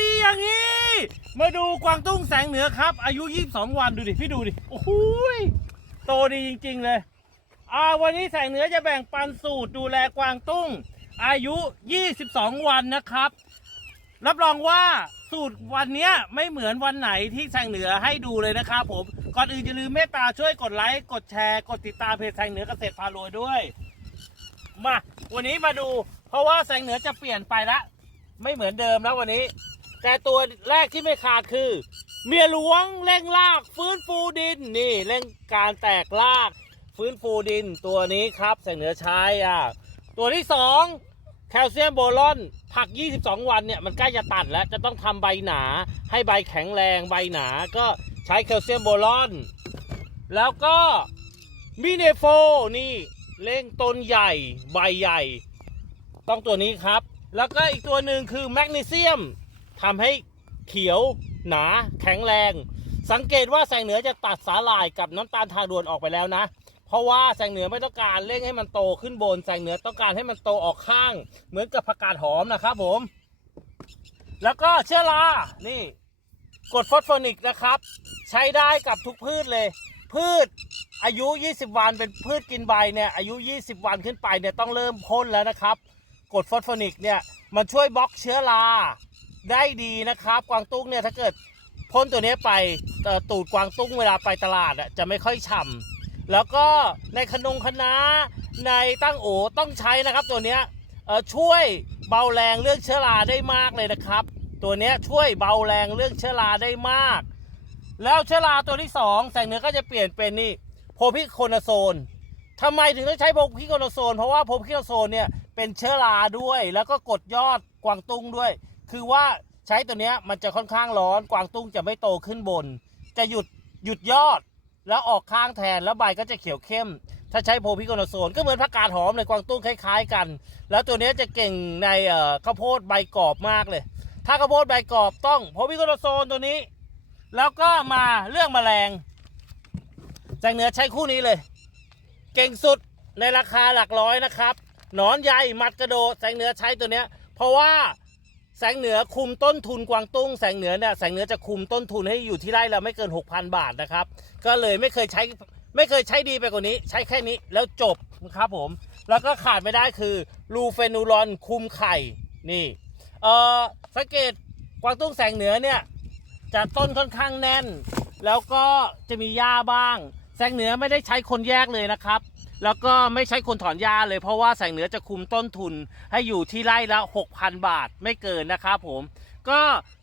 ดีอย่างนี้ มาดูกวางตุ้งแสงเหนือครับ อายุ 22 วันดูดิ พี่ดูดิ โอ้โหยโตดีจริงๆเลย อ่า วันนี้แสงเหนือจะแบ่งปันสูตรดูแลกวางตุ้ง อายุ 22 วันนะครับ รับรองว่าสูตรวันนี้ไม่เหมือนวันไหนที่แสงเหนือให้ดูเลยนะครับผม ก่อนอื่นอย่าลืมเมตตาช่วยกดไลค์ กดแชร์ กดติดตามเพจแสงเหนือเกษตรพารวยด้วย มา วันนี้มาดู เพราะว่าแสงเหนือจะเปลี่ยนไปละไม่เหมือนเดิมแล้ววันนี้ แต่ตัวแรกที่ไม่ขาดคือ เมียหลวงเร่งราก ฟื้นฟูดินนี่เร่งการแตกราก ฟื้นฟูดินตัวนี้ครับแสงเหนือใช้อะตัวที่สองแคลเซียมโบรอนผัก 22 วันเนี่ยมันใกล้จะตัดแล้วจะต้องทำใบหนา ให้ใบแข็งแรงใบหนาก็ใช้แคลเซียมโบรอน แล้วก็มิเนโฟนี่เร่งต้นใหญ่ใบใหญ่ ต้องตัวนี้ครับ แล้วก็อีกตัวหนึ่งคือแมกนีเซียม ทำให้เขียวหนาแข็งแรง สังเกตว่าแสงเหนือจะตัดสาหร่ายกับน้ำตาลทางด่วนออกไปแล้วนะ เพราะว่าแสงเหนือไม่ต้องการเร่งให้มันโตขึ้นบน แสงเหนือต้องการให้มันโตออกข้าง เหมือนกับผักกาดหอมนะครับผม แล้วก็เชื้อรานี่กรดฟอสฟอนิกนะครับ ใช้ได้กับทุกพืชเลย พืชอายุ 20 วันเป็นพืชกินใบเนี่ยอายุ 20 วันขึ้นไปเนี่ยต้องเริ่มพ่นแล้วนะครับกรดฟอสฟอนิกเนี่ยมันช่วยบล็อกเชื้อรา ได้ดีนะครับ กวางตุ้งเนี่ยถ้าเกิดพ่นตัวนี้ไปตูดกวางตุ้งเวลาไปตลาดอะจะไม่ค่อยฉ่ำแล้วก็ในขนงคณะในตั้งโอต้องใช้นะครับ ตัวเนี้ยช่วยเบาแรงเรื่องเชื้อราได้มากเลยนะครับ ตัวนี้ช่วยเบาแรงเรื่องเชื้อราได้มาก แล้วเชื้อราตัวที่สองแสงเหนือก็จะเปลี่ยนเป็นนี่โพพิโคนาโซนทำไมถึงต้องใช้โพพิโคโนโซนเพราะว่าโพพิโคโนโซนเนี่ยเป็นเชื้อราด้วย แล้วก็กดยอดกวางตุ้งด้วย คือว่าใช้ตัวเนี้ยมันจะค่อนข้างร้อนกวางตุ้งจะไม่โตขึ้นบน จะหยุดหยุดยอด แล้วออกข้างแทนแล้วใบก็จะเขียวเข้ม ถ้าใช้โพพิโคโนโซนก็เหมือนผักกาดหอมเลยกวางตุ้งคล้ายๆกัน แล้วตัวเนี้ยจะเก่งในข้าวโพดใบกรอบมากเลย ถ้าข้าวโพดใบกรอบต้องโพพิโคโนโซนตัวนี้ แล้วก็มาเรื่องแมลงแสงเหนือใช้คู่นี้เลย เก่งสุดในราคาหลักร้อยนะครับหนอนใหญ่มัดกระโดดแสงเหนือใช้ตัวเนี้ย เพราะว่า แสงเหนือคุมต้นทุนกวางตุ้งแสงเหนือเนี่ยแสงเหนือจะคุมต้นทุนให้อยู่ที่ไร่ละไม่เกิน 6,000 บาทนะครับ ก็เลยไม่เคยใช้ไม่เคยใช้ดีไปกว่านี้ ใช้แค่นี้แล้วจบนะครับผม แล้วก็ขาดไม่ได้คือลูเฟนูรอนคุมไข่นี่เออสังเกตกวางตุ้งแสงเหนือเนี่ยจะต้นค่อนข้างแน่น แล้วก็จะมีหญ้าบ้าง แสงเหนือไม่ได้ใช้คนแยกเลยนะครับ แล้วก็ไม่ใช้คนถอนหญ้าเลยเพราะว่าแสงเหนือจะคุมต้นทุนให้อยู่ที่ไร่ละ 6,000 บาทไม่เกินนะครับผม ก็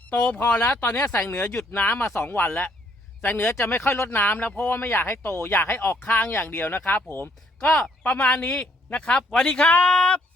โตพอแล้วตอนนี้แสงเหนือหยุดน้ำมา 2 วันแล้วแสงเหนือจะไม่ค่อยลดน้ำแล้วเพราะว่าไม่อยากให้โตอยากให้ออกข้างอย่างเดียวนะครับผม ก็ประมาณนี้นะครับสวัสดีครับ